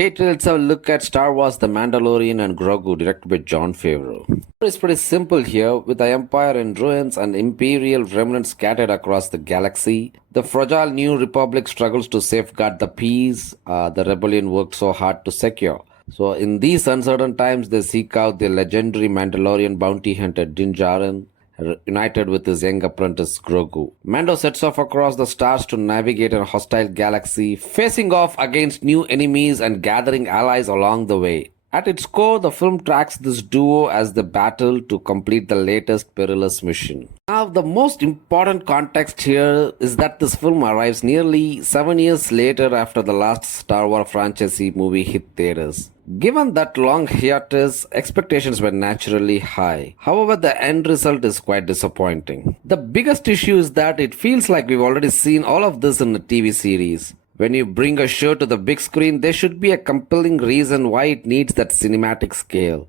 Hey, let's have a look at Star Wars The Mandalorian and Grogu, directed by John Favreau. It's pretty simple here, with the Empire in ruins and Imperial remnants scattered across the galaxy. The fragile New Republic struggles to safeguard the peace the rebellion worked so hard to secure. So, in these uncertain times, they seek out the legendary Mandalorian bounty hunter Din Djarin, united with his young apprentice Grogu. Mando sets off across the stars to navigate a hostile galaxy, facing off against new enemies and gathering allies along the way. At its core, the film tracks this duo as they battle to complete the latest perilous mission. Now, the most important context here is that this film arrives nearly 7 years later after the last Star Wars franchise movie hit theaters. Given that long hiatus, expectations were naturally high. However, the end result is quite disappointing. The biggest issue is that it feels like we've already seen all of this in a TV series. When you bring a show to the big screen, there should be a compelling reason why it needs that cinematic scale.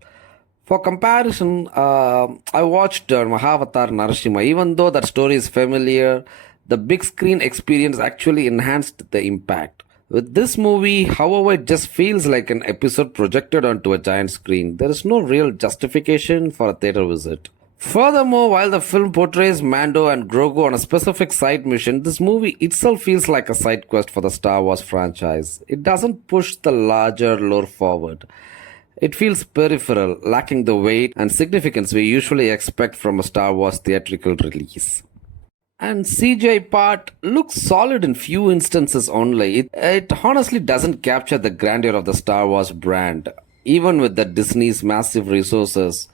For comparison, I watched Mahavatar Narashima. Even though that story is familiar, the big screen experience actually enhanced the impact. With this movie, however, it just feels like an episode projected onto a giant screen. There is no real justification for a theater visit. Furthermore, while the film portrays Mando and Grogu on a specific side mission, this movie itself feels like a side quest for the Star Wars franchise. It doesn't push the larger lore forward. It feels peripheral, lacking the weight and significance we usually expect from a Star Wars theatrical release. And CGI part looks solid in few instances only. It honestly doesn't capture the grandeur of the Star Wars brand. Even with the Disney's massive resources,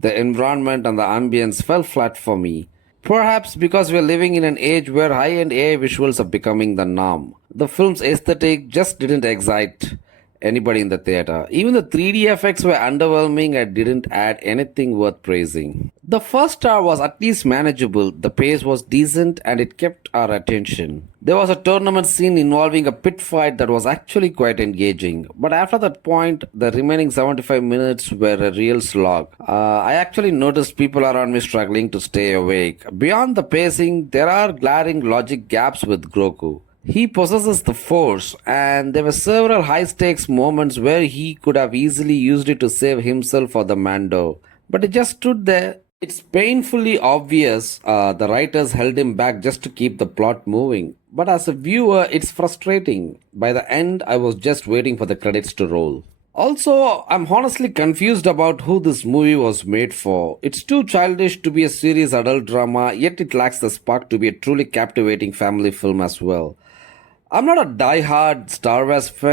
the environment and the ambience fell flat for me. Perhaps because we're living in an age where high-end AI visuals are becoming the norm. The film's aesthetic just didn't excite anybody in the theater. Even the 3D effects were underwhelming and didn't add anything worth praising. The first Star was at least manageable, the pace was decent and it kept our attention. There was a tournament scene involving a pit fight that was actually quite engaging, but after that point, the remaining 75 minutes were a real slog. I actually noticed people around me struggling to stay awake. Beyond the pacing, there are glaring logic gaps with Grogu. He possesses the Force, and there were several high-stakes moments where he could have easily used it to save himself or the Mando. But he just stood there. It's painfully obvious the writers held him back just to keep the plot moving. But as a viewer, it's frustrating. By the end, I was just waiting for the credits to roll. Also, I'm honestly confused about who this movie was made for. It's too childish to be a serious adult drama, yet it lacks the spark to be a truly captivating family film as well. I'm not a die-hard Star Wars fan.